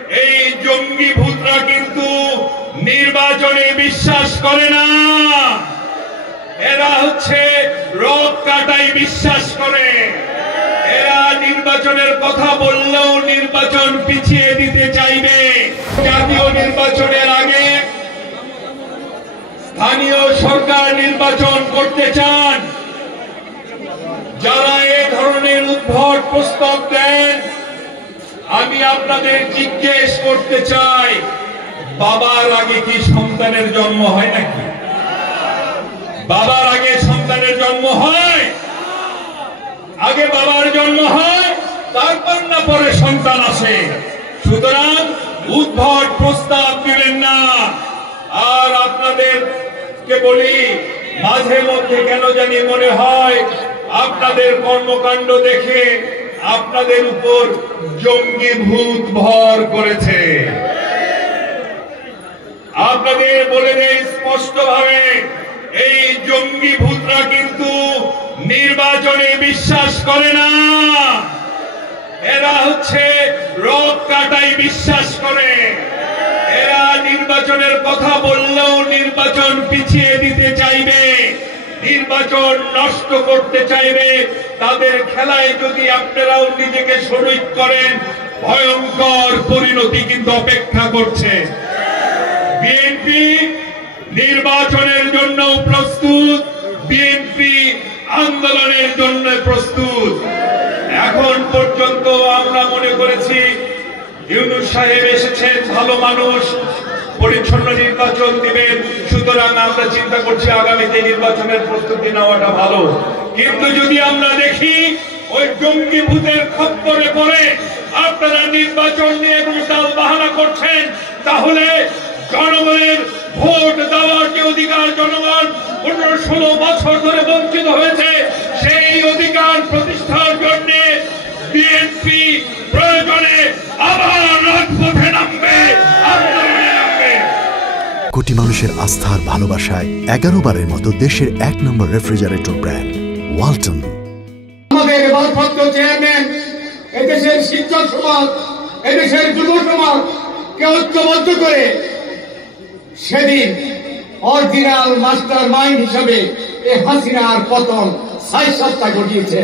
এই জঙ্গি ভূতরা কিন্তু নির্বাচনে বিশ্বাস করে না, এরা হচ্ছে রক কাটাই বিশ্বাস করে। এরা নির্বাচনের কথা বললেও নির্বাচন পিছিয়ে দিতে চাইবে। জাতীয় নির্বাচনের আগে স্থানীয় সরকার নির্বাচন করতে চান। যারা এ ধরনের উদ্ভট প্রস্তাব দেন, আমি আপনাদের জিজ্ঞেস করতে চাই, বাবার আগে কি সন্তানের জন্ম হয় নাকি? বাবার আগে সন্তানের জন্ম হয়? আগে বাবার জন্ম হয়, তারপর না পরে সন্তান আসে। সুতরাং উদ্ভট প্রস্তাব দিবেন না। আর আপনাদেরকে বলি, মাঝে মধ্যে কেন জানি মনে হয় আপনাদের কর্মকাণ্ড দেখে আপনাদের উপর জঙ্গি ভূত ভর করেছে। আপনাদের বলে দেয় স্পষ্টভাবে, এই জঙ্গি ভূতরা কিন্তু নির্বাচনে বিশ্বাস করে না, এরা হচ্ছে রক কাটাই বিশ্বাস করে। এরা নির্বাচনের কথা বললেও নির্বাচন পিছিয়ে দিতে চাইবে, নির্বাচন নষ্ট করতে চাইবে। তাদের খেলায় যদি আপনারাও নিজেকে শরিক করেন, ভয়ঙ্কর পরিণতি কিন্তু অপেক্ষা করছে। বিএনপি নির্বাচনের জন্য প্রস্তুত, বিএনপি আন্দোলনের জন্য প্রস্তুত। এখন পর্যন্ত আমরা মনে করেছি ইউনূস সাহেব এসেছেন, ভালো মানুষ, পরিচ্ছন্ন নির্বাচন দিবেন, সুতরাং আমরা চিন্তা করছি আগামীতে নির্বাচনের প্রস্তুতি নেওয়াটা ভালো। কিন্তু যদি আমরা দেখি ওই জঙ্গি ভূতের খপ্পরে পড়ে আপনারা নির্বাচন নিয়ে টাল বাহানা করছেন, তাহলে জনগণের ভোট দেওয়ার যে অধিকার জনগণ 15-16 বছর ধরে বঞ্চিত হয়েছে, সেই অধিকার প্রতিষ্ঠার জন্য বিএনপি প্রয়োজনে আবার রাজপথে নামবে, আন্দোলনে নামবে। কোটি মানুষের আস্থার ভালোবাসায় 11 বারের মতো দেশের 1 নম্বর রেফ্রিজারেটর ব্র্যান্ড ওয়ালটন। আমাদের ভারপ্রাপ্ত চেয়ারম্যান এদেশের শিক্ষক সমাজ, এদেশের যুব সমাজকে ঐক্যবদ্ধ করে সেদিন অরিজিনাল মাস্টার মাইন্ড হিসাবে এই হাসিনার পতন 6 সপ্তাহ ঘটিয়েছে।